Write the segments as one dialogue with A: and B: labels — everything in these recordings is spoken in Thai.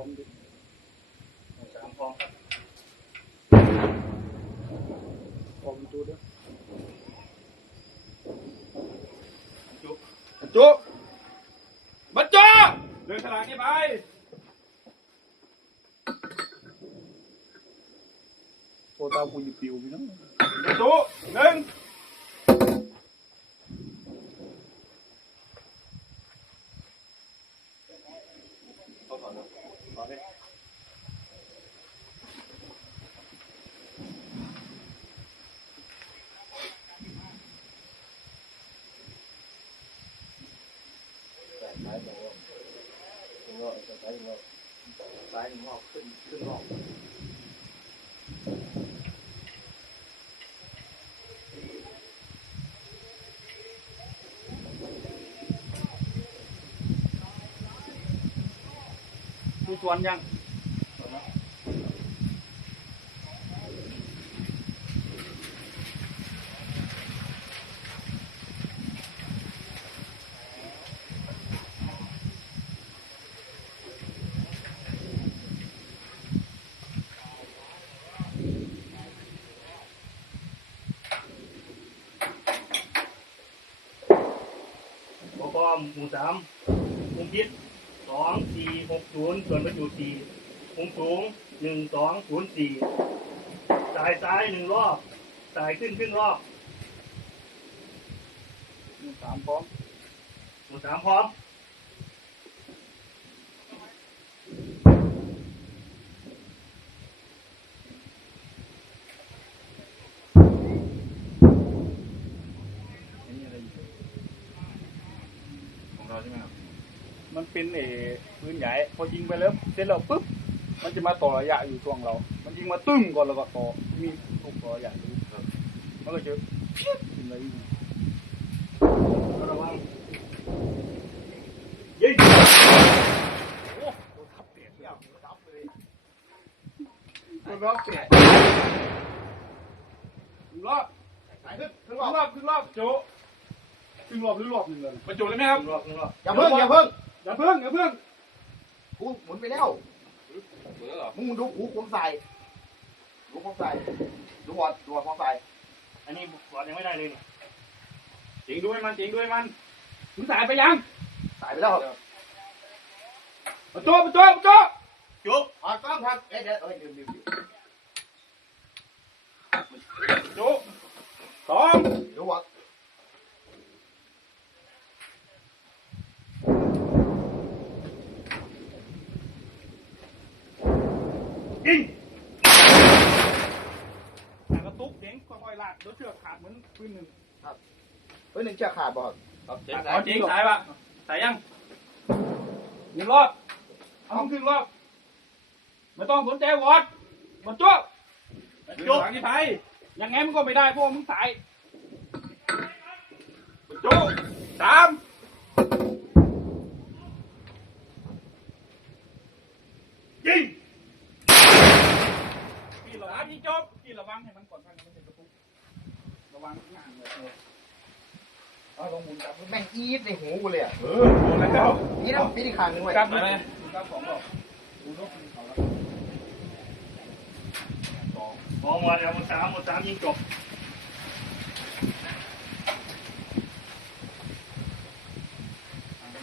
A: ร้อมดิ
B: สามพร้อมครับ
A: พร้อมจูด้วย
B: จุจุบัจจ้าเดินฉลากนี้ไป
A: โอตากูหยิบปิวพี่น้อง
B: จุหนึ่งเอาก่อนนะเอาดิ
C: ซ้ายบอกว่าถึงว่าซ้ายบอกซ้ายงอกขึ้นขึ้นงอก
B: ดูสวนยัง ปป หมู่สามมุมพิษสองสี่หกศูนย์ส่วนประจุสี่มุมสูงหนึ่งสองศูนย์สี่สายซ้ายหนึ่งรอบ สายขึ้นครึ่งรอบ
A: สามพร้อม
B: หมู่สามพร้อม
C: อันนี้อะไรอยู่ของ เราใช่ไหมครับ
A: มันเป็นเอปืนใหญ่พอยิงไปแล้วเสร็จแล้วปุ๊บมันจะมาต่อระยะอยู่ช่วงเรา มันยิงมาตึ้งก่อนแล้วก็ต่อมีลูกต่อระยะอยู่มันก็จะขึ้นเลย
B: ระวังยิง
A: ทับเปียก
C: รับเลย
A: ตัวรอบเปียก
B: ครึ่งรอบ
C: สายขึ้นขึ้น
B: ค
C: ง
B: รึ่
C: องก
B: รอบครึ่งรอบจุ
A: ครึ่งรอบหรือรอบหนึ่งเลย
B: ประจุเลยไหมครับครึ่งรอบครึ่งรอบ
C: อย่าเพิ่งอย่าเพิ่ง
B: อย่าเพิ่งอย่าเพิ่ง
C: กูหมุนไปแล้วมึงดูหูผมใส่ดูผมใส่ดูบอดดูบอดผมใส่
B: อันนี้บอดยังไม่ได้เลยนี่จริงด้วยมันจริงด้วยมันถึงสายไปยัง
C: ใส่ไปแล้วครับ
B: ประจุประจุประจุจุ
C: ถอดกล้องครับเอ๊ะเดี๋ยวเอ้ยลืมลืมลืม
B: จุสอง
C: ดูบอด
B: หางกระตุกเด้งค่อยๆลากเดี๋ยวเชือกขาดเหมือนปืนหนึ่ง
C: เฮ้ยหนึ่งเชือกขาดบอด
B: เอาจริงสายปะสายยังหนึ่งรอบเอาครึ่งรอบไม่ต้องสนใจวอดหมดจุจุหลังที่ไทยยังไงมันก็ไม่ได้เพราะว่ามึงสายจุสามยิงกี่ ระวังยิงจบกี่ระวังให้มันก่อนพันมันจะกระปุกระวังงานเลย
C: เอาลงหมุนจับแม่งอีดในหูกูเลยอะ
B: เออโดนแล้ว
C: นี่ต้องปีนอีกข้างนึงไว้
B: กลับไหมกลับสองรอบดูนกมันเขาแล้วสองมองมาแล้วหมดสามหมดสามยิงจบ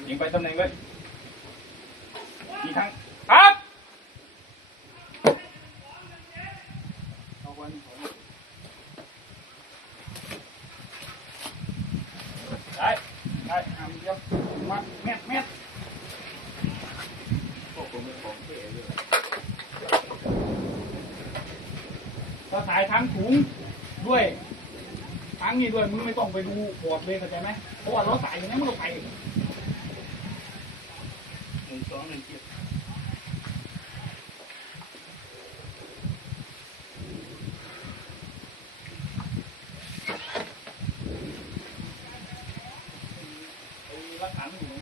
B: ยิงไปตำแหน่งเลยอีกครั้งครับเอาไว้นี่ก่อนได้ได้ทำ เดียวมาแม่แม่
C: พวกผมเป็นของเท่เลย
B: ก็ถ่ายทั้งถุงด้วย ทั้งนี้ด้วยมึงไม่ต้องไปดูบอดเลยเข้าใจไหมเพราะว่าเราใส่อย่างนี้มันก็ไปหนึ่งสองหนึ่งเจ็ด